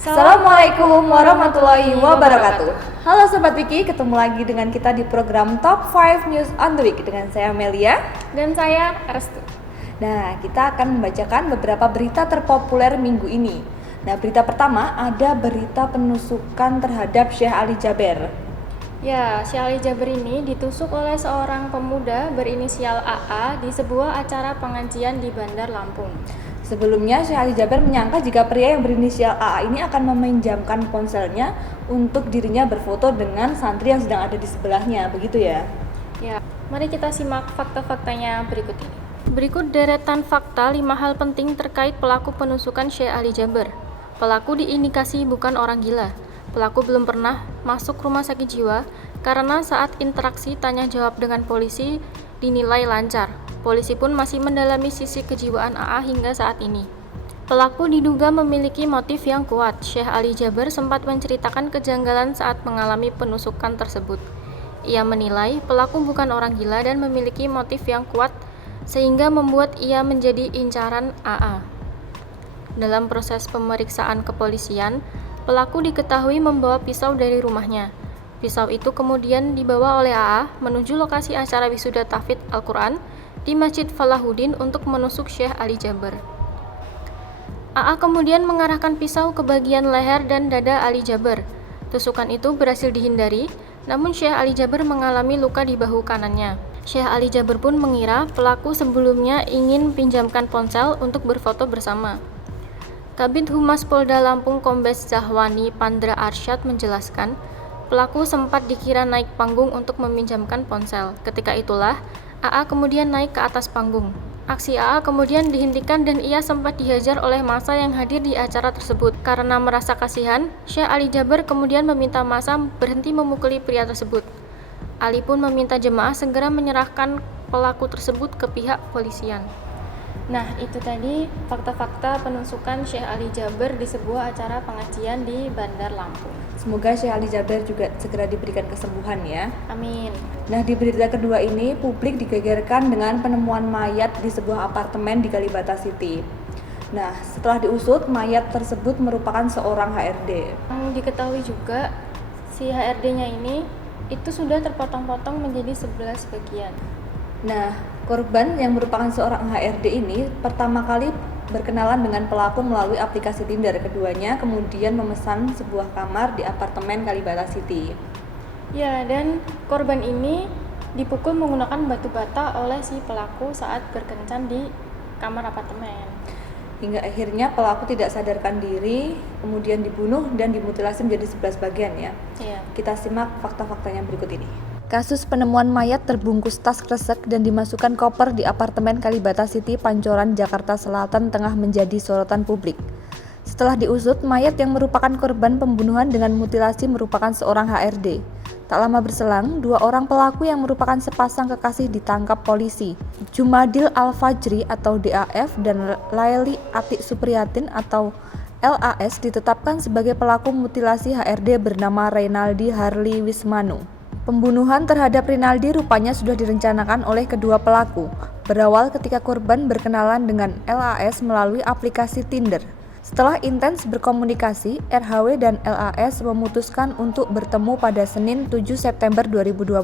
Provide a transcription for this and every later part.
Assalamualaikum warahmatullahi wabarakatuh. Halo Sobat Wiki, ketemu lagi dengan kita di program Top 5 News on the Week dengan saya Melia dan saya Restu. Nah, kita akan membacakan beberapa berita terpopuler minggu ini. Nah, berita pertama ada berita penusukan terhadap Syekh Ali Jaber. Ya, Syekh Ali Jaber ini ditusuk oleh seorang pemuda berinisial AA di sebuah acara pengajian di Bandar Lampung. Sebelumnya, Syekh Ali Jaber menyangka jika pria yang berinisial AA ini akan meminjamkan ponselnya untuk dirinya berfoto dengan santri yang sedang ada di sebelahnya, begitu ya? Ya, mari kita simak fakta-faktanya berikut ini. Berikut deretan fakta 5 hal penting terkait pelaku penusukan Syekh Ali Jaber. Pelaku diindikasi bukan orang gila. Pelaku belum pernah masuk rumah sakit jiwa karena saat interaksi tanya jawab dengan polisi dinilai lancar. Polisi pun masih mendalami sisi kejiwaan AA hingga saat ini. Pelaku diduga memiliki motif yang kuat. Syekh Ali Jaber sempat menceritakan kejanggalan saat mengalami penusukan tersebut. Ia menilai pelaku bukan orang gila dan memiliki motif yang kuat sehingga membuat ia menjadi incaran AA. Dalam proses pemeriksaan kepolisian, pelaku diketahui membawa pisau dari rumahnya. Pisau itu kemudian dibawa oleh AA menuju lokasi acara wisuda tahfidz Al-Quran di Masjid Falahuddin untuk menusuk Syekh Ali Jaber. AA kemudian mengarahkan pisau ke bagian leher dan dada Ali Jaber. Tusukan itu berhasil dihindari, namun Syekh Ali Jaber mengalami luka di bahu kanannya. Syekh Ali Jaber pun mengira pelaku sebelumnya ingin pinjamkan ponsel untuk berfoto bersama. Kabid Humas Polda Lampung Kombes Zahwani Pandra Arsyad menjelaskan, pelaku sempat dikira naik panggung untuk meminjamkan ponsel. Ketika itulah, AA kemudian naik ke atas panggung. Aksi AA kemudian dihentikan dan ia sempat dihajar oleh massa yang hadir di acara tersebut. Karena merasa kasihan, Syekh Ali Jaber kemudian meminta massa berhenti memukuli pria tersebut. Ali pun meminta jemaah segera menyerahkan pelaku tersebut ke pihak polisian. Nah, itu tadi fakta-fakta penusukan Syekh Ali Jaber di sebuah acara pengajian di Bandar Lampung. Semoga Syekh Ali Jaber juga segera diberikan kesembuhan ya. Amin. Nah, di berita kedua ini, publik digegerkan dengan penemuan mayat di sebuah apartemen di Kalibata City. Nah, setelah diusut, mayat tersebut merupakan seorang HRD. Diketahui juga, si HRD-nya ini itu sudah terpotong-potong menjadi 11 bagian. Nah, korban yang merupakan seorang HRD ini pertama kali berkenalan dengan pelaku melalui aplikasi Tinder. Keduanya kemudian memesan sebuah kamar di apartemen Kalibata City. Ya, dan korban ini dipukul menggunakan batu bata oleh si pelaku saat berkencan di kamar apartemen. Hingga akhirnya pelaku tidak sadarkan diri, kemudian dibunuh dan dimutilasi menjadi 11 bagian ya. Iya. Kita simak fakta-faktanya berikut ini. Kasus penemuan mayat terbungkus tas kresek dan dimasukkan koper di apartemen Kalibata City, Pancoran, Jakarta Selatan tengah menjadi sorotan publik. Setelah diusut, mayat yang merupakan korban pembunuhan dengan mutilasi merupakan seorang HRD. Tak lama berselang, 2 orang pelaku yang merupakan sepasang kekasih ditangkap polisi. Jumadil Al-Fajri atau DAF dan Laili Atik Supriyatin atau LAS ditetapkan sebagai pelaku mutilasi HRD bernama Reynaldi Harli Wismanu. Pembunuhan terhadap Rinaldi rupanya sudah direncanakan oleh kedua pelaku, berawal ketika korban berkenalan dengan LAS melalui aplikasi Tinder. Setelah intens berkomunikasi, RHW dan LAS memutuskan untuk bertemu pada Senin 7 September 2020.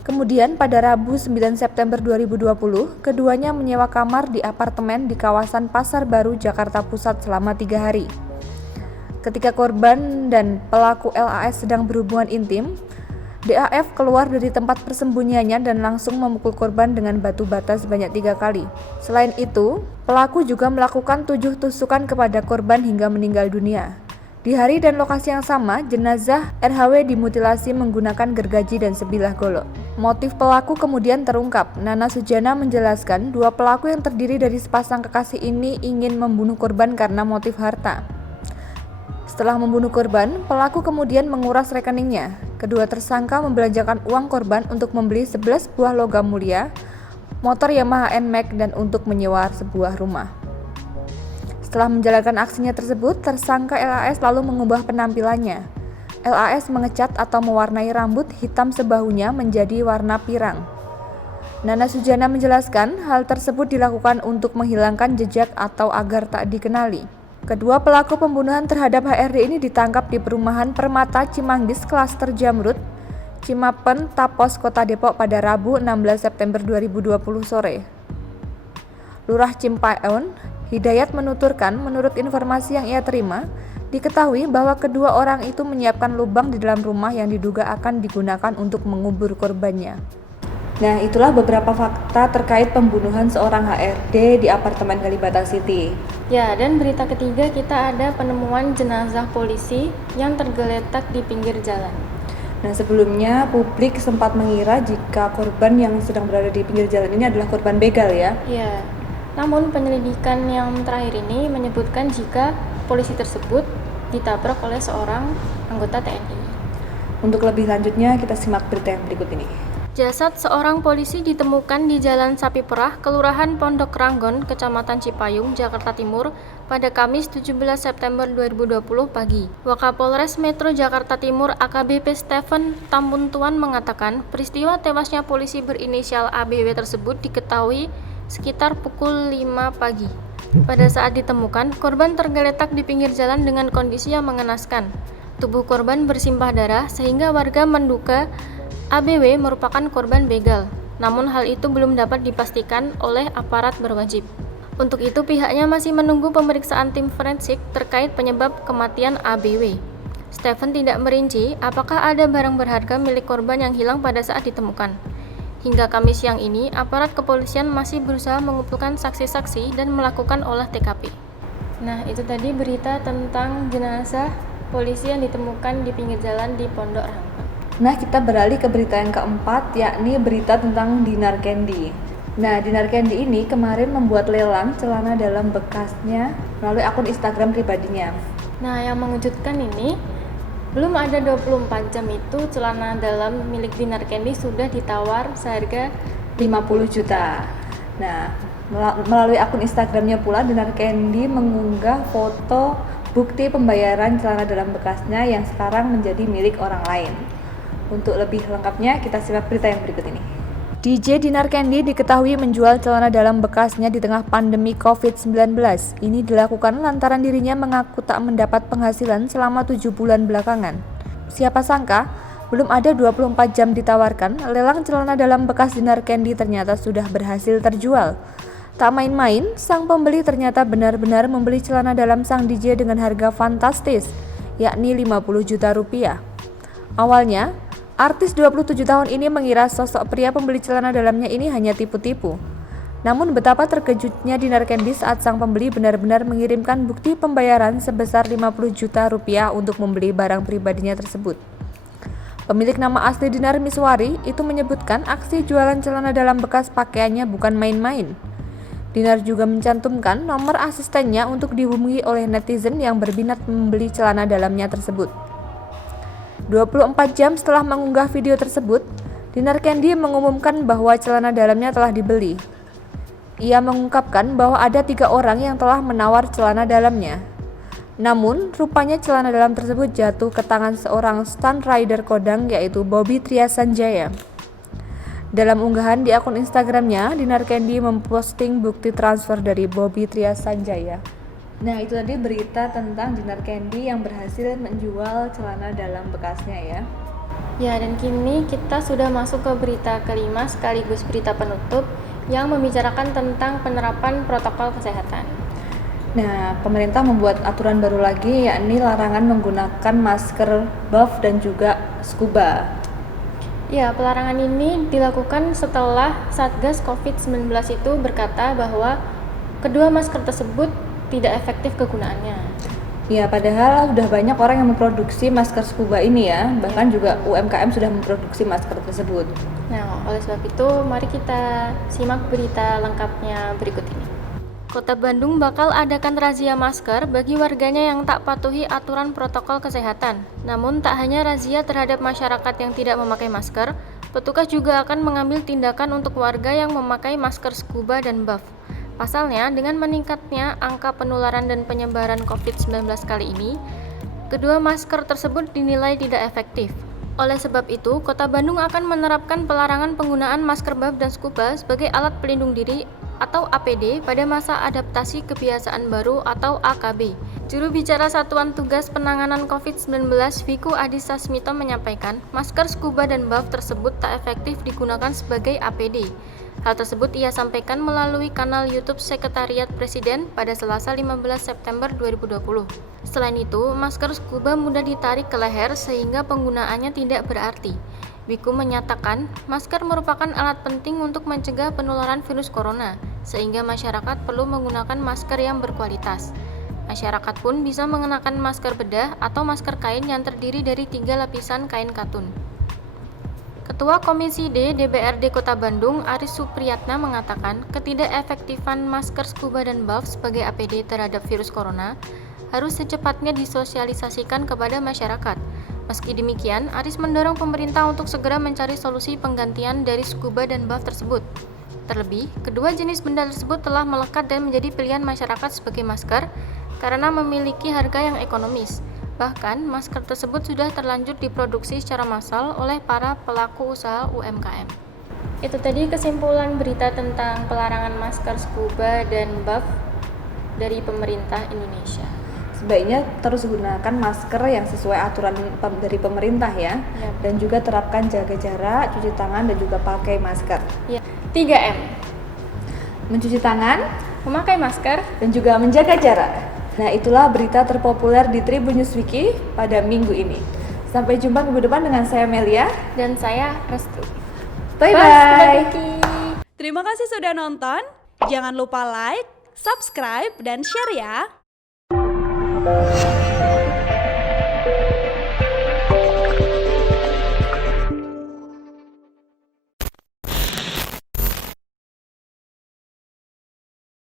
Kemudian pada Rabu 9 September 2020, keduanya menyewa kamar di apartemen di kawasan Pasar Baru, Jakarta Pusat selama 3 hari. Ketika korban dan pelaku LAS sedang berhubungan intim, DAF keluar dari tempat persembunyiannya dan langsung memukul korban dengan batu bata sebanyak 3 kali. Selain itu, pelaku juga melakukan 7 tusukan kepada korban hingga meninggal dunia. Di hari dan lokasi yang sama, jenazah RHW dimutilasi menggunakan gergaji dan sebilah golok. Motif pelaku kemudian terungkap. Nana Sujana menjelaskan 2 pelaku yang terdiri dari sepasang kekasih ini ingin membunuh korban karena motif harta. Setelah membunuh korban, pelaku kemudian menguras rekeningnya. Kedua tersangka membelanjakan uang korban untuk membeli 11 buah logam mulia, motor Yamaha NMAX, dan untuk menyewa sebuah rumah. Setelah menjalankan aksinya tersebut, tersangka LAS lalu mengubah penampilannya. LAS mengecat atau mewarnai rambut hitam sebahunya menjadi warna pirang. Nana Sujana menjelaskan hal tersebut dilakukan untuk menghilangkan jejak atau agar tak dikenali. Kedua pelaku pembunuhan terhadap HRD ini ditangkap di perumahan Permata Cimanggis Klaster Jamrut, Cimapen, Tapos, Kota Depok pada Rabu 16 September 2020 sore. Lurah Cimpaon, Hidayat menuturkan menurut informasi yang ia terima, diketahui bahwa kedua orang itu menyiapkan lubang di dalam rumah yang diduga akan digunakan untuk mengubur korbannya. Nah, itulah beberapa fakta terkait pembunuhan seorang HRD di apartemen Kalibata City. Ya, dan berita ketiga kita ada penemuan jenazah polisi yang tergeletak di pinggir jalan. Nah, sebelumnya publik sempat mengira jika korban yang sedang berada di pinggir jalan ini adalah korban begal ya. Ya, namun penyelidikan yang terakhir ini menyebutkan jika polisi tersebut ditabrak oleh seorang anggota TNI. Untuk lebih lanjutnya kita simak berita yang berikut ini. Jasad seorang polisi ditemukan di Jalan Sapi Perah, Kelurahan Pondok Ranggon, Kecamatan Cipayung, Jakarta Timur pada Kamis 17 September 2020 pagi. Wakapolres Metro Jakarta Timur AKBP Stephen Tambuntuan mengatakan peristiwa tewasnya polisi berinisial ABW tersebut diketahui sekitar pukul 5 pagi. Pada saat ditemukan, korban tergeletak di pinggir jalan dengan kondisi yang mengenaskan. Tubuh korban bersimbah darah sehingga warga menduga ABW merupakan korban begal, namun hal itu belum dapat dipastikan oleh aparat berwajib. Untuk itu pihaknya masih menunggu pemeriksaan tim forensik terkait penyebab kematian ABW. Stephen tidak merinci apakah ada barang berharga milik korban yang hilang pada saat ditemukan. Hingga Kamis siang ini, aparat kepolisian masih berusaha mengumpulkan saksi-saksi dan melakukan olah TKP. Nah, itu tadi berita tentang jenazah polisi yang ditemukan di pinggir jalan di Pondok Ranggon. Nah, kita beralih ke berita yang keempat, yakni berita tentang Dinar Candy. Nah, Dinar Candy ini kemarin membuat lelang celana dalam bekasnya melalui akun Instagram pribadinya. Nah, yang mengejutkan ini, belum ada 24 jam itu celana dalam milik Dinar Candy sudah ditawar seharga 50 juta. Nah, melalui akun Instagramnya pula, Dinar Candy mengunggah foto bukti pembayaran celana dalam bekasnya yang sekarang menjadi milik orang lain. Untuk lebih lengkapnya, kita simak berita yang berikut ini. DJ Dinar Candy diketahui menjual celana dalam bekasnya di tengah pandemi COVID-19. Ini dilakukan lantaran dirinya mengaku tak mendapat penghasilan selama 7 bulan belakangan. Siapa sangka, belum ada 24 jam ditawarkan, lelang celana dalam bekas Dinar Candy ternyata sudah berhasil terjual. Tak main-main, sang pembeli ternyata benar-benar membeli celana dalam sang DJ dengan harga fantastis, yakni 50 juta rupiah. Awalnya, artis 27 tahun ini mengira sosok pria pembeli celana dalamnya ini hanya tipu-tipu. Namun betapa terkejutnya Dinar Candy saat sang pembeli benar-benar mengirimkan bukti pembayaran sebesar 50 juta rupiah untuk membeli barang pribadinya tersebut. Pemilik nama asli Dinar Miswari itu menyebutkan aksi jualan celana dalam bekas pakaiannya bukan main-main. Dinar juga mencantumkan nomor asistennya untuk dihubungi oleh netizen yang berminat membeli celana dalamnya tersebut. 24 jam setelah mengunggah video tersebut, Dinar Candy mengumumkan bahwa celana dalamnya telah dibeli. Ia mengungkapkan bahwa ada 3 orang yang telah menawar celana dalamnya. Namun, rupanya celana dalam tersebut jatuh ke tangan seorang stunt rider kondang yaitu Bobby Triasanjaya. Dalam unggahan di akun Instagramnya, Dinar Candy memposting bukti transfer dari Bobby Triasanjaya. Nah, itu tadi berita tentang Dinar Candy yang berhasil menjual celana dalam bekasnya ya. Ya, dan kini kita sudah masuk ke berita kelima sekaligus berita penutup yang membicarakan tentang penerapan protokol kesehatan. Nah, pemerintah membuat aturan baru lagi yakni larangan menggunakan masker buff dan juga scuba. Ya, pelarangan ini dilakukan setelah Satgas COVID-19 itu berkata bahwa kedua masker tersebut tidak efektif kegunaannya. Ya, padahal udah banyak orang yang memproduksi masker scuba ini ya, bahkan juga UMKM sudah memproduksi masker tersebut. Nah, oleh sebab itu, mari kita simak berita lengkapnya berikut ini. Kota Bandung bakal adakan razia masker bagi warganya yang tak patuhi aturan protokol kesehatan. Namun tak hanya razia terhadap masyarakat yang tidak memakai masker, petugas juga akan mengambil tindakan untuk warga yang memakai masker scuba dan buff. Pasalnya, dengan meningkatnya angka penularan dan penyebaran COVID-19 kali ini, kedua masker tersebut dinilai tidak efektif. Oleh sebab itu, Kota Bandung akan menerapkan pelarangan penggunaan masker buff dan scuba sebagai alat pelindung diri atau APD pada masa adaptasi kebiasaan baru atau AKB Juru bicara Satuan Tugas Penanganan COVID-19 Wiku Adhisa Smito menyampaikan, masker scuba dan buff tersebut tak efektif digunakan sebagai APD. Hal tersebut ia sampaikan melalui kanal YouTube Sekretariat Presiden pada Selasa 15 September 2020. Selain itu, masker scuba mudah ditarik ke leher sehingga penggunaannya tidak berarti. Wiku menyatakan, masker merupakan alat penting untuk mencegah penularan virus corona, sehingga masyarakat perlu menggunakan masker yang berkualitas. Masyarakat pun bisa mengenakan masker bedah atau masker kain yang terdiri dari 3 lapisan kain katun. Ketua Komisi D DPRD Kota Bandung, Aris Supriyatna mengatakan, ketidakefektifan masker scuba dan buff sebagai APD terhadap virus corona harus secepatnya disosialisasikan kepada masyarakat. Meski demikian, Aris mendorong pemerintah untuk segera mencari solusi penggantian dari scuba dan buff tersebut. Terlebih, kedua jenis benda tersebut telah melekat dan menjadi pilihan masyarakat sebagai masker karena memiliki harga yang ekonomis. Bahkan, masker tersebut sudah terlanjur diproduksi secara massal oleh para pelaku usaha UMKM. Itu tadi kesimpulan berita tentang pelarangan masker scuba dan buff dari pemerintah Indonesia. Sebaiknya terus gunakan masker yang sesuai aturan dari pemerintah ya. Dan juga terapkan jaga jarak, cuci tangan, dan juga pakai masker. Ya. 3M. Mencuci tangan, Memakai masker, dan juga menjaga jarak. Nah, itulah berita terpopuler di Tribun News Wiki pada minggu ini. Sampai jumpa minggu depan dengan saya Melia dan saya Restu. Bye-bye. Terima kasih sudah nonton. Jangan lupa like, subscribe, dan share ya.